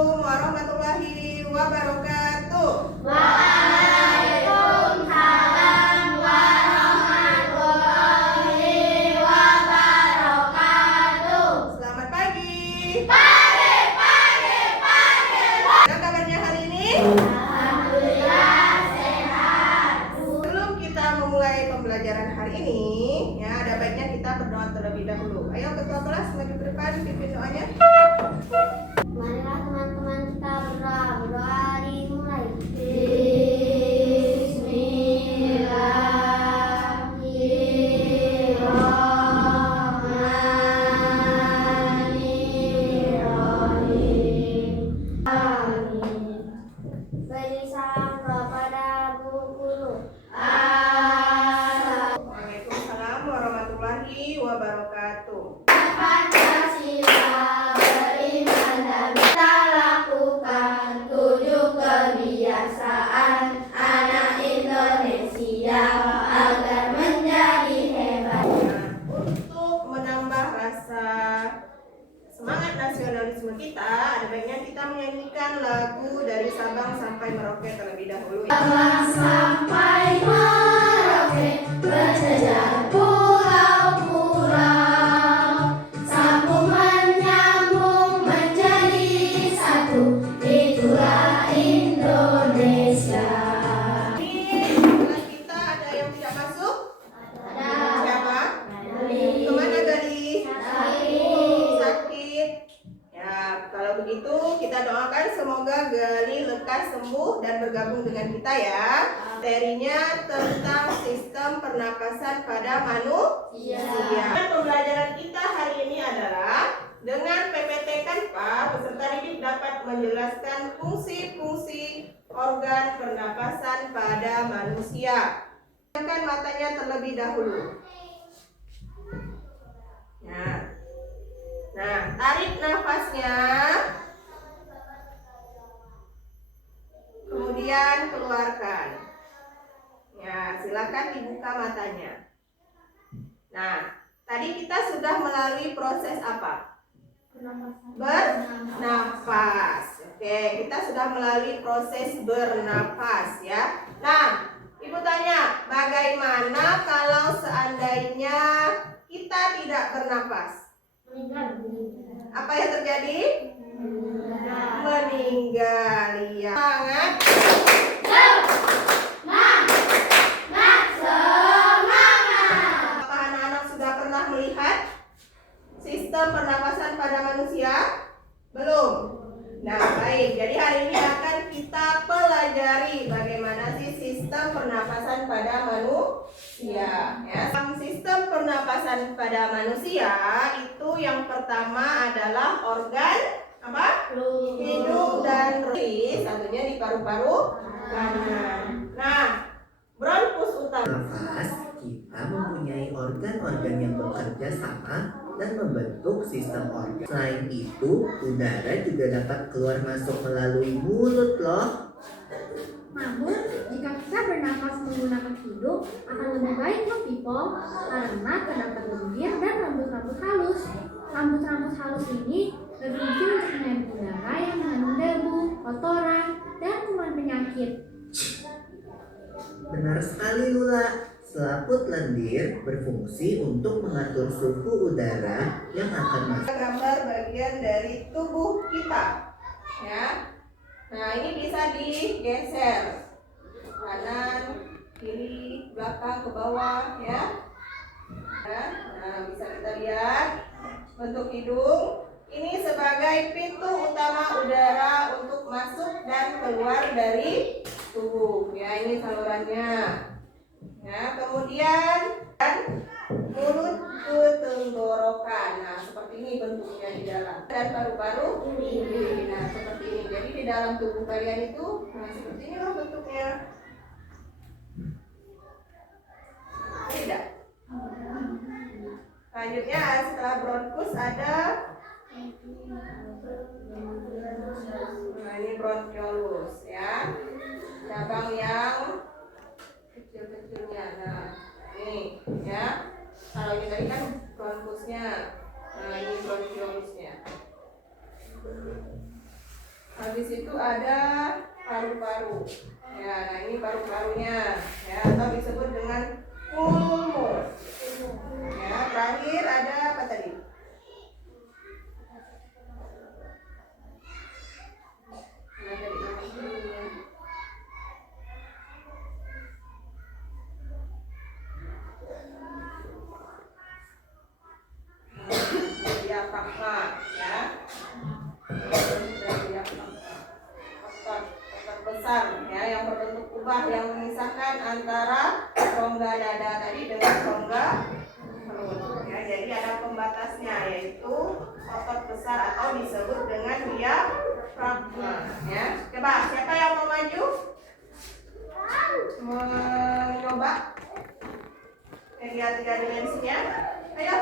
Assalamualaikum warahmatullahi wabarakatuh. Waalaikumsalam warahmatullahi wabarakatuh. Selamat pagi. Pagi. Apa kabarnya hari ini? Alhamdulillah sehat. Sebelum kita memulai pembelajaran hari ini, ya ada baiknya kita berdoa terlebih dahulu. Ayo ketua kelas maju ke depan, pimpin doanya. Marilah teman-teman kita berdoa dimulai. Bismillahirrahmanirrahim. Amin. Beri salam kepada Bu Guru. Waalaikumsalam warahmatullahi wabarakatuh. Pancasila beriman dan kita lakukan 7 kebiasaan anak Indonesia agar menjadi hebat. Untuk menambah rasa semangat nasionalisme kita, ada baiknya kita menyanyikan lagu dari Sabang sampai Merauke terlebih dahulu. Sabang sampai Merauke berjejer pulau-pulau, sambung menyambung menjadi satu, itulah Indonesia. Ini kelas kita ada yang tidak masuk? Siapa? Kemana Gali? Sakit. Ya, kalau begitu kita doakan semoga Gali lekas sembuh dan bergabung dengan kita ya. Materinya tentang sistem pernapasan pada manusia. Pembelajaran kita hari ini adalah dengan PPT Kanva, peserta didik dapat menjelaskan fungsi-fungsi organ pernapasan pada manusia. Pejamkan matanya terlebih dahulu. Nah, tarik nafasnya. Kemudian keluarkan. Ya, silakan dibuka matanya. Nah, tadi kita sudah melalui proses apa? Bernapas. Oke, kita sudah melalui proses bernapas ya. Nah, Ibu tanya, bagaimana kalau seandainya kita tidak bernapas? Apa yang terjadi? Meninggal. Ya. Semangat. Apakah anak-anak sudah pernah melihat sistem pernapasan pada manusia? Belum. Nah, baik. Jadi hari ini akan kita pelajari bagaimana sih sistem pernapasan pada manusia. Ya. Sistem pernapasan pada manusia itu yang pertama adalah organ apa? Hidung dan roti, satunya di paru-paru kanan. Nah, bronkus utama. Nafas, kita mempunyai organ-organ yang bekerja sama dan membentuk sistem organ. Selain itu, udara juga dapat keluar masuk melalui mulut loh. Namun, jika kita bernapas menggunakan hidung akan lebih baik loh people, karena terdapat lendir dan rambut-rambut halus. Rambut-rambut halus ini berfungsi untuk menyaring udara yang mengandung debu, kotoran, dan kuman penyakit. Benar sekali Lula. Selaput lendir berfungsi untuk mengatur suhu udara yang akan masuk. Gambar bagian dari tubuh kita. Ya. Nah, ini bisa digeser kanan, kiri, belakang, ke bawah, ya. Nah, bisa kita lihat bentuk hidung. Ini sebagai pintu utama udara untuk masuk dan keluar dari tubuh. Ya, ini salurannya. Ya, kemudian mulut ke tenggorokan. Nah, seperti ini bentuknya di dalam. Dan paru-paru ini. Nah, seperti ini. Jadi di dalam tubuh kalian itu, nah seperti ini loh bentuknya. Tidak. Selanjutnya setelah bronkus ada ini bronkiolus ya. Cabang yang kecil-kecilnya. Nah, ini ya. Kalau ini tadi kan bronkusnya. Nah, ini bronkiolusnya. Habis itu ada paru-paru. Ya, nah ini paru-parunya, ya, atau disebut dengan pulmo. Ya, terakhir ada apa tadi? Nah, tadi nama pulmonya. Diafragma, ya. Otot besar, ya, yang berbentuk kubah yang memisahkan antara rongga dada tadi dengan rongga perut. Ya, jadi ada pembatasnya, yaitu otot besar atau disebut dengan diafragma. Ya, coba siapa yang mau maju? Mencoba lihat tiga dimensinya. Ayo.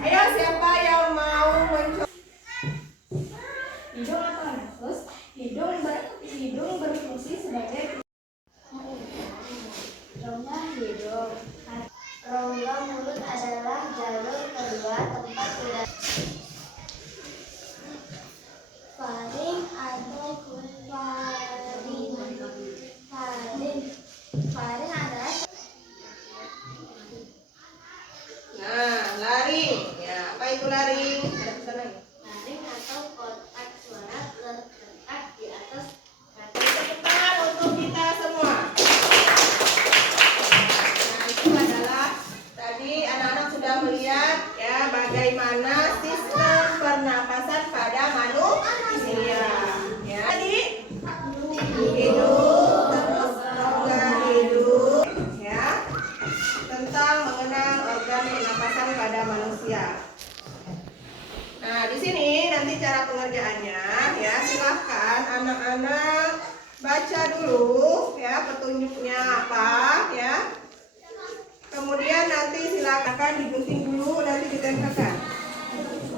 Ayo, siapa yang mau mencoba? Hidung atau nafas? Hidung berfungsi sebagai rongga hidung. Rongga mulut adalah jalur kedua tempat udara. Faring atau faring adalah Nah, laring. Ya, apa itu laring? Ada pesannya. faring atau kotak suara terletak di atas kata. Tepuk tangan untuk kita semua. Nah, itu adalah tadi anak-anak sudah melihat ya bagaimana sistem pernapasan pada manusia. Ya, tadi hidung, terus rongga hidung, ya, tentang mengenal organ pernapasan pada manusia. Nah, di sini nanti cara pengerjaannya, ya, silahkan anak-anak baca dulu ya petunjuknya apa, ya. Kemudian nanti silakan digunting dulu, nanti ditempelkan.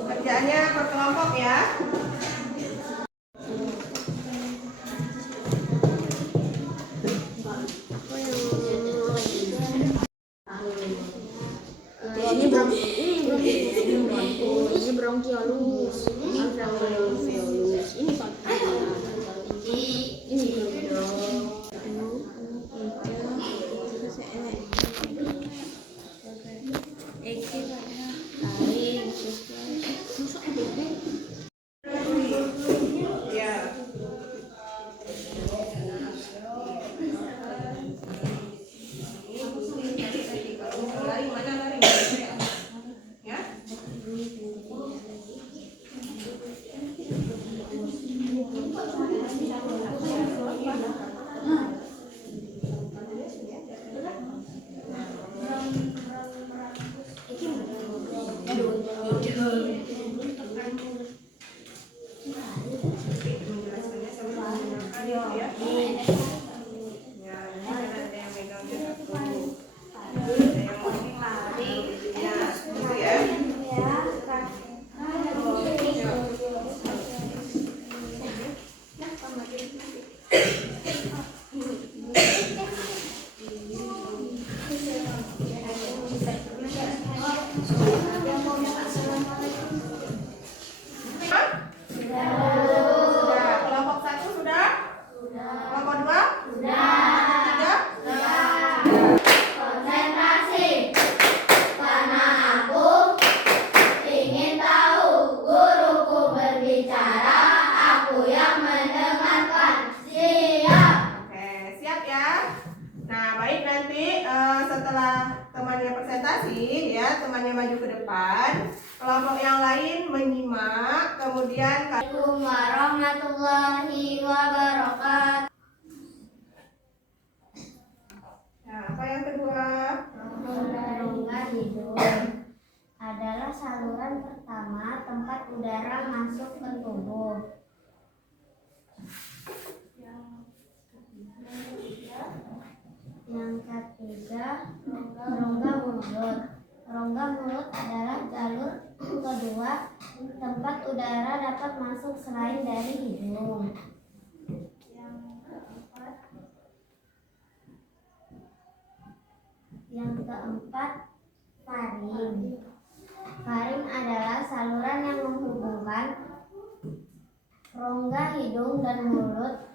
Kerjaannya per kelompok ya. Ini bronkiolus. Ini Ya. Lari mana lari? Ya. Menjelaskannya sambil menggunakan ya. Ya, nanti ada yang megangnya satu. Ada yang lari. Ya, gitu ya. Sudah. Kelompok 1 sudah? Kelompok 2? Sudah. 3? Konsentrasi, karena aku ingin tahu. Guruku berbicara, aku yang mendengarkan. Siap. Oke, siap ya. Nah, baik, nanti setelah temannya presentasi ya, temannya maju ke depan, kelompok yang lain menyimak, kemudian Assalamualaikum warahmatullahi wabarakatuh. nah, apa yang kedua? Rongga hidung adalah saluran pertama tempat udara masuk ke tubuh. Yang ketiga, rongga mulut. Rongga mulut adalah jalur kedua tempat udara dapat masuk selain dari hidung. Yang keempat, faring. Faring adalah saluran yang menghubungkan rongga hidung dan mulut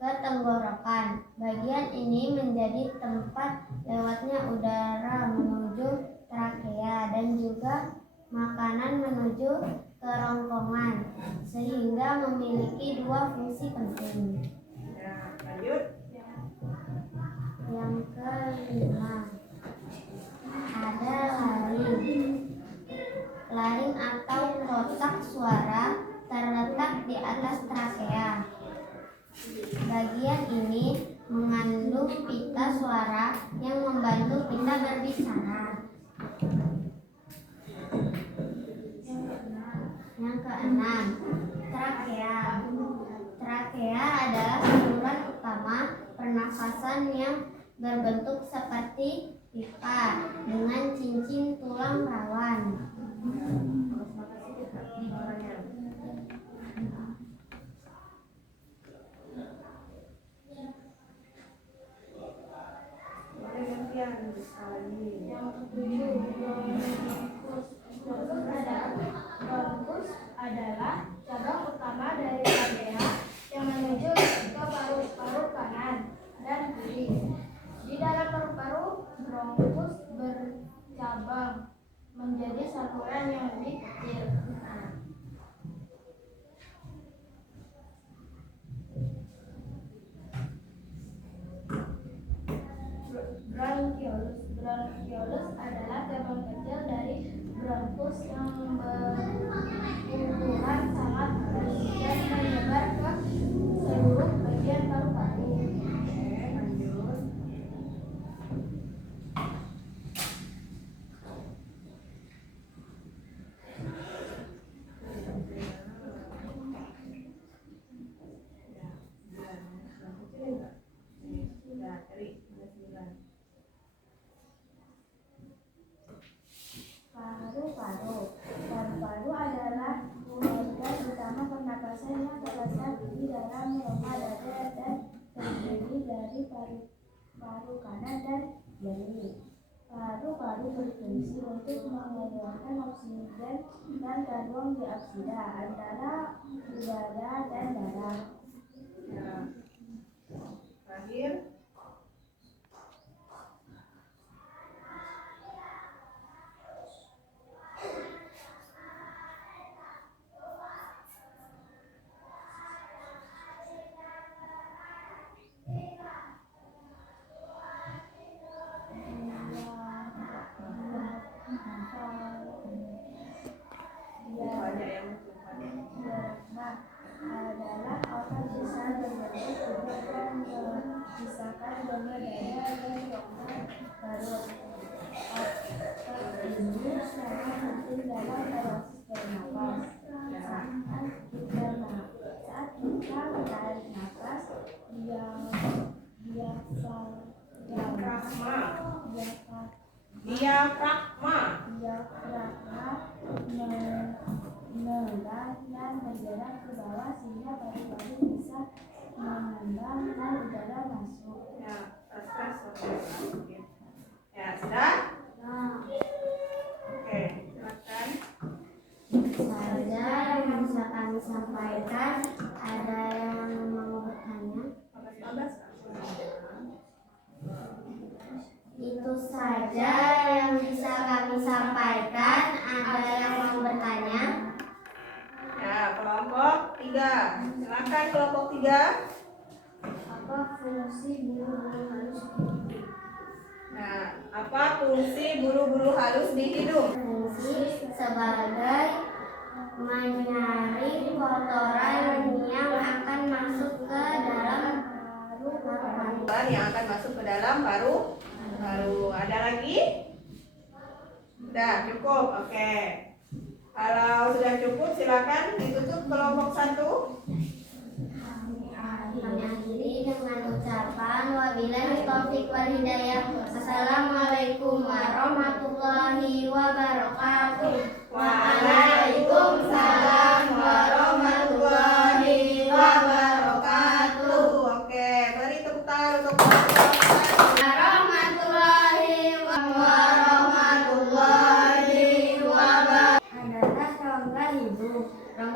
ke tenggorokan. Bagian ini menjadi tempat lewatnya udara menuju trakea dan juga makanan menuju kerongkongan, sehingga memiliki dua fungsi penting. Ya, lanjut. Yang kelima, ada laring. Laring atau kotak suara terletak di atas trakea. Bagian ini mengandung pita suara yang membantu kita berbicara. Yang keenam, trakea. Trakea adalah saluran utama pernafasan yang berbentuk seperti pipa dengan cincin tulang rawan. Boleh gantian sekali. Bronkus adalah cabang utama dari trakea yang menuju ke paru-paru kanan dan kiri. Di dalam paru-paru, bronkus bercabang menjadi saluran yang lebih kecil. Bronkiolus. Bronkiolus adalah cabang kecil dari bronkus yang berukuran sangat halus dan menyebar ke seluruh bagian paru-paru. Oke, lanjut. Paru-paru. Paru-paru adalah organ utama pernapasan yang terletak di dalam rongga dada dan terdiri dari paru-paru kanan dan kiri. Paru-paru berfungsi untuk mengeluarkan oksigen dan karbon dioksida antara udara dan darah. Ya. Terakhir. Adalah otot besar berbentuk bulat yang memisahkan rongga dada dan rongga perut. Otot ini sangat penting dalam proses bernapas. Saat kita menarik napas, Diafragma mengendap dan bergerak ke bawah sehingga paru-paru bisa mengembang dan udara masuk. Ya, oke. Ya, sudah? Oke, silakan. Saja yang bisa kami sampaikan. Ada yang mau bertanya? Itu saja yang bisa kami sampaikan. Ada yang mau bertanya? Ya, kelompok 3. Silakan kelompok 3. Apa fungsi bulu-bulu halus di hidung? Nah, apa fungsi bulu-bulu halus di hidung? Fungsi sebagai menyaring kotoran yang akan masuk ke dalam paru-paru. Yang akan masuk ke dalam paru-paru. Ada lagi? Sudah cukup. Oke. Kalau sudah cukup, silakan ditutup kelompok 1. Kami akhiri dengan ucapan wabillahi taufiq wal hidayah. Assalamualaikum warahmatullahi wabarakatuh. Waalaikumsalam warahmatullahi wabarakatuh. Oke, beri tepuk tangan untuk Warahmatullahi wabarakatuh.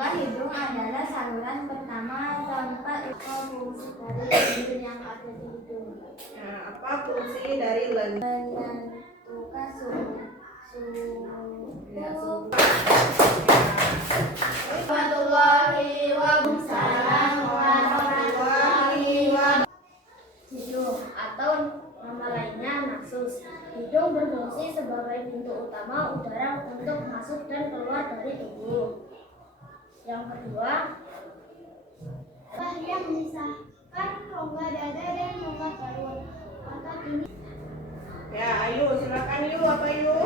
Rongga hidung adalah saluran pertama tempat fungsi dari lendir yang ada di hidung. Nah, apa fungsi dari lendir? Menentukan Ya, suhu. Warahmatullahi Hidung atau nama lainnya nasus. Hidung berfungsi sebagai pintu utama udara untuk masuk dan keluar dari tubuh. Yang kedua, Yang memisahkan rongga dada dan rongga perut. Otot ini Ya, Ayu, silakan Yu, apa Yu?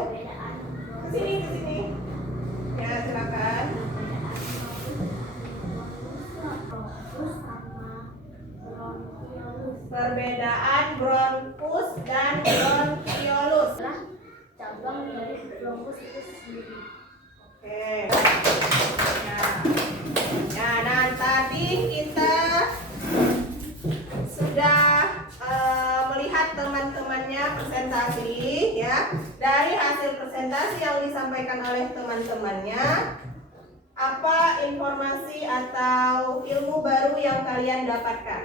Ke sini. Ya, silakan. Perbedaan bronkus dan bronkiolus. cabang dari bronkus itu sendiri. Oke. Nah, tadi kita sudah melihat teman-temannya presentasi ya. Dari hasil presentasi yang disampaikan oleh teman-temannya, apa informasi atau ilmu baru yang kalian dapatkan?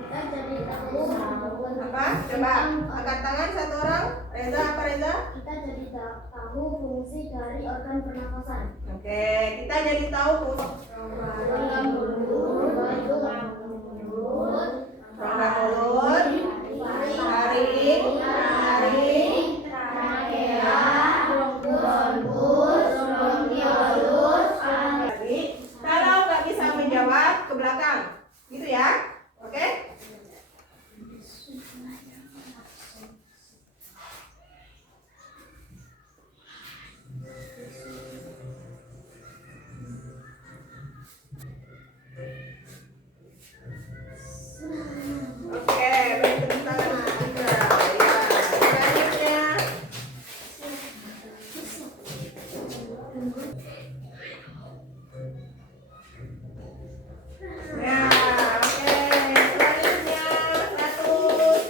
Kita jadi tahu Apa? Coba angkat tangan satu orang. Reza, apa Reza? kita jadi tahu fungsi dari organ pernafasan. Oke, kita jadi tahu Rongga mulut, rongga mulut, taring, trakea, bronkus, bronkiolus. Kalau nggak bisa menjawab ke belakang, gitu ya, oke? Oke, beri tepuk tangan juga. Ya, selanjutnya. Ya, oke. Selanjutnya, Ratus.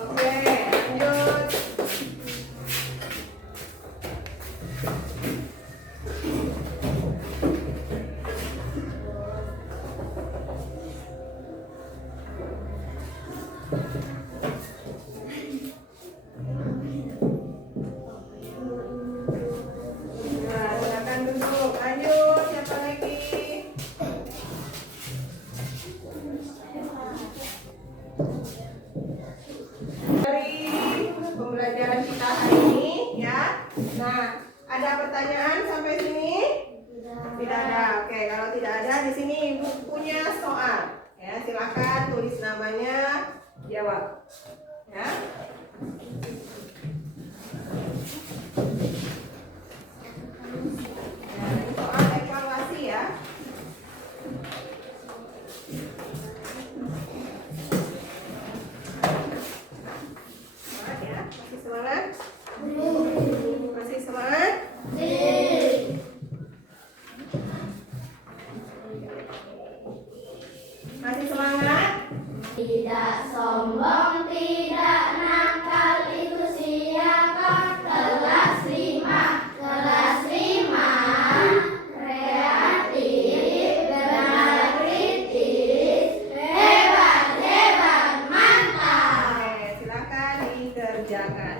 Oke, lanjut. Nah, silakan duduk. Lanjut, siapa lagi? Dari pembelajaran kita hari ini ya. Nah, ada pertanyaan sampai sini? Tidak ada. Oke, kalau tidak ada di sini Ibu punya soal. Ya, silakan tulis namanya, jawab. Ya. Nah, ini soal evaluasi ya. Semangat ya, masih semangat? Masih semangat? Masih semangat? Tidak sombong, tidak nakal, itu siapa? Kelas 5, kreatif, berkritis, hebat, mantap. Oke, silakan dikerjakan.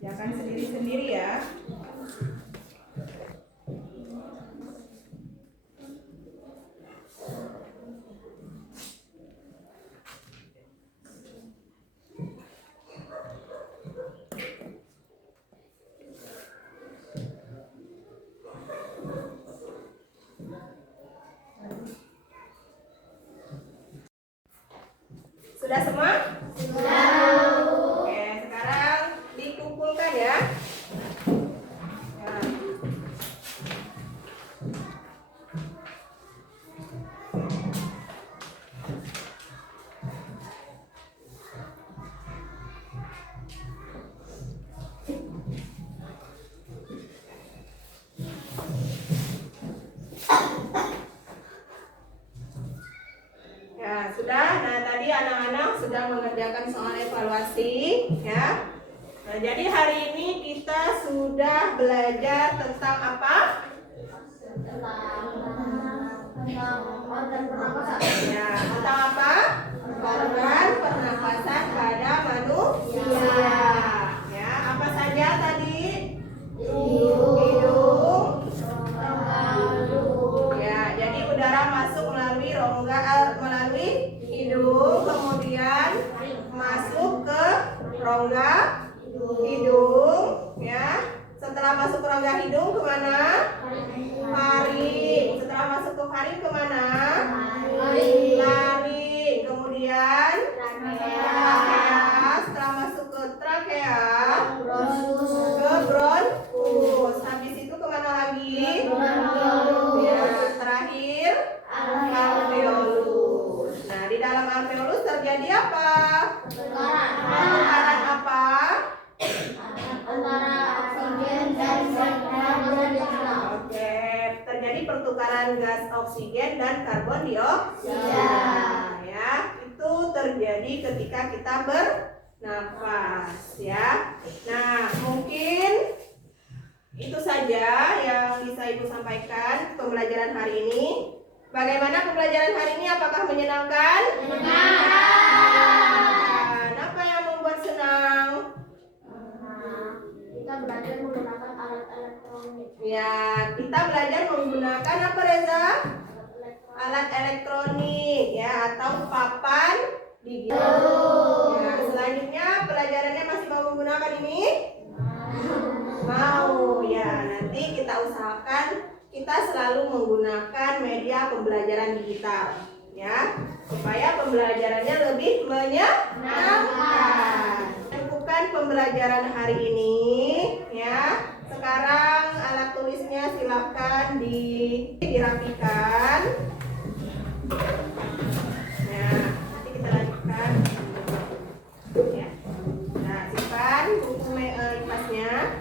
Kerjakan sendiri-sendiri ya. Sudah semua? Sudah. Oke, sekarang dikumpulkan ya. mengerjakan soal evaluasi ya. Nah, jadi hari ini kita sudah belajar tentang apa? Tentang organ pernapasan. Ya, tentang apa? Organ pernapasan pada manusia. Ya, apa saja tadi? Hidung. Ya, jadi udara masuk melalui rongga melalui hidung, kemudian masuk ke rongga hidung, ya. Setelah masuk ke rongga hidung kemana? Faring. Setelah masuk ke faring kemana? Laring. Kemudian trakea. Setelah masuk ke trakea, ke bronkus. Habis itu kemana lagi? Ya, terakhir alveolus. Nah, di dalam alveolus terjadi apa? Pertukaran apa? Antara oksigen dan karbon dioksida. Oke, terjadi pertukaran gas oksigen dan karbon dioksida. Ya, itu terjadi ketika kita bernafas, ya. Nah, mungkin itu saja yang bisa Ibu sampaikan pembelajaran hari ini. Bagaimana pembelajaran hari ini? Apakah menyenangkan? Menyenangkan. Apa yang membuat senang? Kita belajar menggunakan alat elektronik. Ya, kita belajar menggunakan apa, Reza? Alat elektronik, ya, atau papan digital. Ya, selanjutnya pelajarannya masih mau menggunakan ini? Mau, ya. Nanti kita usahakan kita selalu menggunakan media pembelajaran digital, ya, supaya pembelajarannya lebih menyenangkan. Cukupkan pembelajaran hari ini, ya. Sekarang alat tulisnya silakan dirapikan. Nah, nanti kita lanjutkan. Ya. Nah, simpan buku IPAS-nya.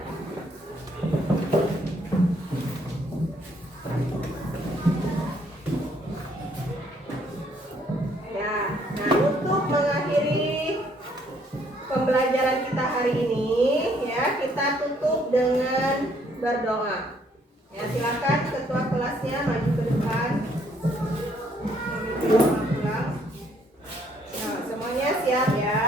Ya, nah untuk mengakhiri pembelajaran kita hari ini, ya, kita tutup dengan berdoa. Ya, silakan ketua kelasnya maju ke depan. Pulang. Nah, semuanya siap ya.